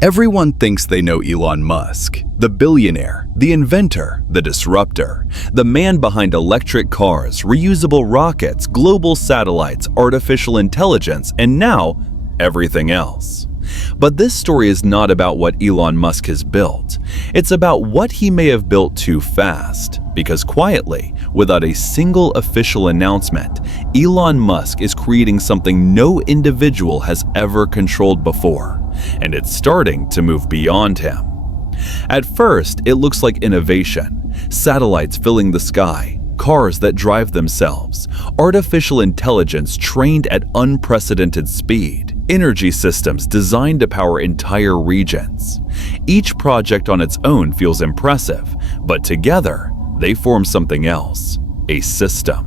Everyone thinks they know Elon Musk, the billionaire, the inventor, the disruptor, the man behind electric cars, reusable rockets, global satellites, artificial intelligence, and now, everything else. But this story is not about what Elon Musk has built. It's about what he may have built too fast. Because quietly, without a single official announcement, Elon Musk is creating something no individual has ever controlled before. And it's starting to move beyond him. At first, it looks like innovation. Satellites filling the sky, cars that drive themselves, artificial intelligence trained at unprecedented speed, energy systems designed to power entire regions. Each project on its own feels impressive, but together, they form something else, a system.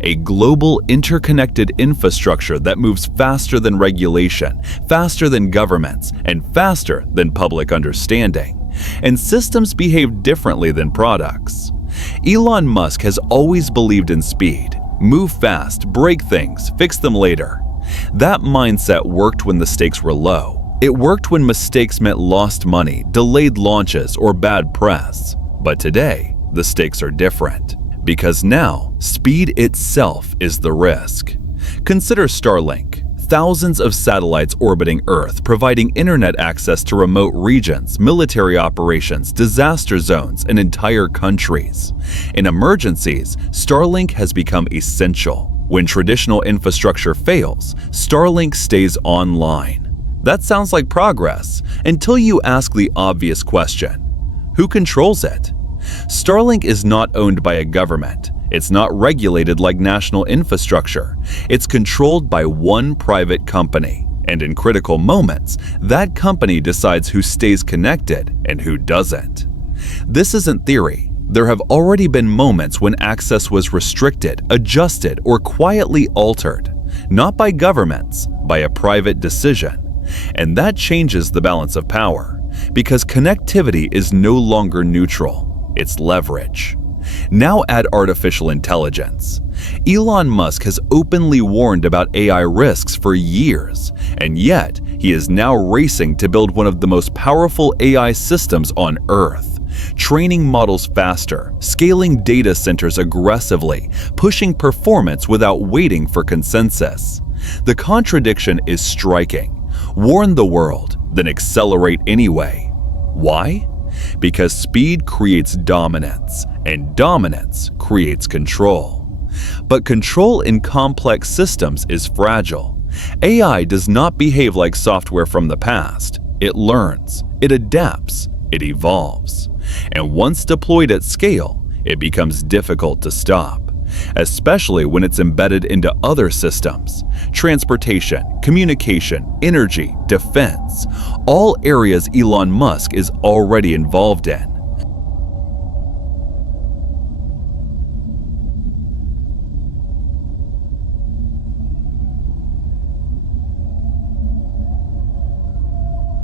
A global interconnected infrastructure that moves faster than regulation, faster than governments, and faster than public understanding. And systems behave differently than products. Elon Musk has always believed in speed. Move fast, break things, fix them later. That mindset worked when the stakes were low. It worked when mistakes meant lost money, delayed launches, or bad press. But today, the stakes are different. Because now, speed itself is the risk. Consider Starlink. Thousands of satellites orbiting Earth, providing internet access to remote regions, military operations, disaster zones, and entire countries. In emergencies, Starlink has become essential. When traditional infrastructure fails, Starlink stays online. That sounds like progress, until you ask the obvious question: who controls it? Starlink is not owned by a government. It's not regulated like national infrastructure. It's controlled by one private company. And in critical moments, that company decides who stays connected and who doesn't. This isn't theory. There have already been moments when access was restricted, adjusted, or quietly altered. Not by governments, by a private decision. And that changes the balance of power, because connectivity is no longer neutral. It's leverage. Now add artificial intelligence. Elon Musk has openly warned about AI risks for years, and yet he is now racing to build one of the most powerful AI systems on Earth, training models faster, scaling data centers aggressively, pushing performance without waiting for consensus. The contradiction is striking. Warn the world, then accelerate anyway. Why? Because speed creates dominance, and dominance creates control. But control in complex systems is fragile. AI does not behave like software from the past. It learns, it adapts, it evolves. And once deployed at scale, it becomes difficult to stop, especially when it's embedded into other systems: transportation, communication, energy, defense, all areas Elon Musk is already involved in.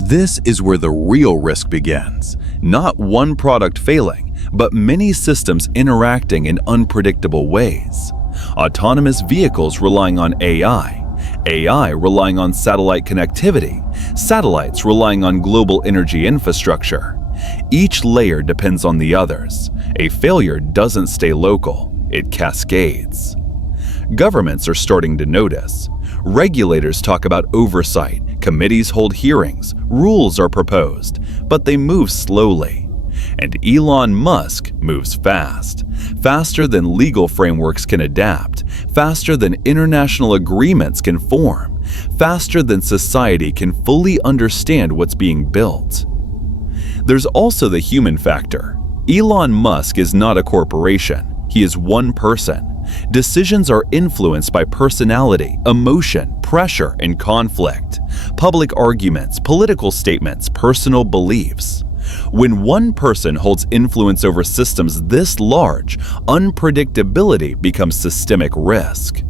This is where the real risk begins. Not one product failing, but many systems interacting in unpredictable ways. Autonomous vehicles relying on AI, AI relying on satellite connectivity, satellites relying on global energy infrastructure. Each layer depends on the others. A failure doesn't stay local, it cascades. Governments are starting to notice. Regulators talk about oversight, committees hold hearings, rules are proposed, but they move slowly. And Elon Musk moves fast, faster than legal frameworks can adapt, faster than international agreements can form, faster than society can fully understand what's being built. There's also the human factor. Elon Musk is not a corporation, he is one person. Decisions are influenced by personality, emotion, pressure, and conflict, public arguments, political statements, personal beliefs. When one person holds influence over systems this large, unpredictability becomes systemic risk.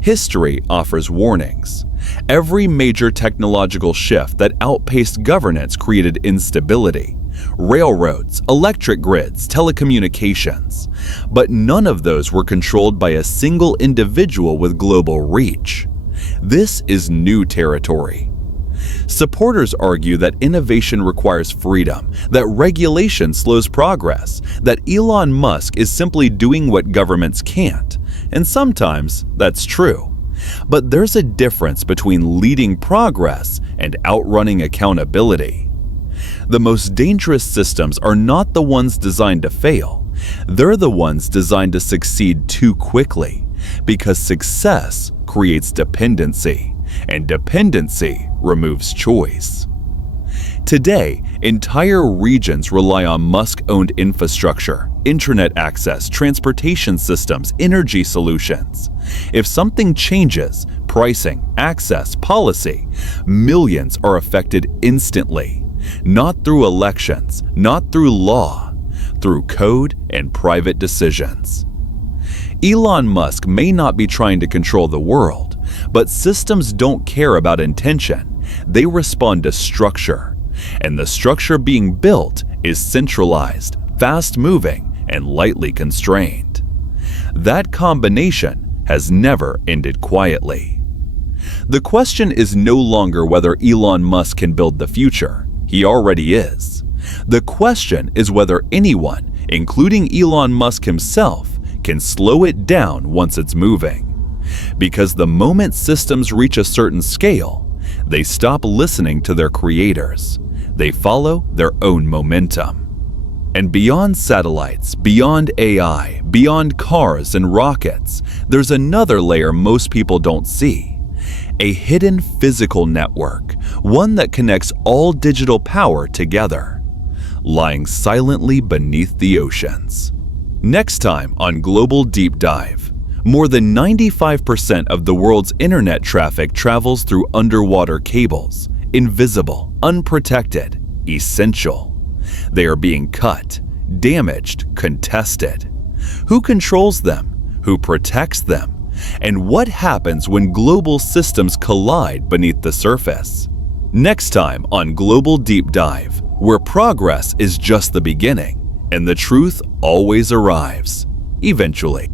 History offers warnings. Every major technological shift that outpaced governance created instability. Railroads, electric grids, telecommunications. But none of those were controlled by a single individual with global reach. This is new territory. Supporters argue that innovation requires freedom, that regulation slows progress, that Elon Musk is simply doing what governments can't, and sometimes that's true. But there's a difference between leading progress and outrunning accountability. The most dangerous systems are not the ones designed to fail. They're the ones designed to succeed too quickly, because success creates dependency, and dependency removes choice. Today, entire regions rely on Musk-owned infrastructure, internet access, transportation systems, energy solutions. If something changes, pricing, access, policy, millions are affected instantly, not through elections, not through law, through code and private decisions. Elon Musk may not be trying to control the world, but systems don't care about intention. They respond to structure. And the structure being built is centralized, fast-moving, and lightly constrained. That combination has never ended quietly. The question is no longer whether Elon Musk can build the future. He already is. The question is whether anyone, including Elon Musk himself, can slow it down once it's moving. Because the moment systems reach a certain scale, they stop listening to their creators. They follow their own momentum. And beyond satellites, beyond AI, beyond cars and rockets, there's another layer most people don't see. A hidden physical network, one that connects all digital power together, lying silently beneath the oceans. Next time on Global Deep Dive, more than 95% of the world's internet traffic travels through underwater cables, invisible, unprotected, essential. They are being cut, damaged, contested. Who controls them? Who protects them? And what happens when global systems collide beneath the surface? Next time on Global Deep Dive, where progress is just the beginning, and the truth always arrives, eventually.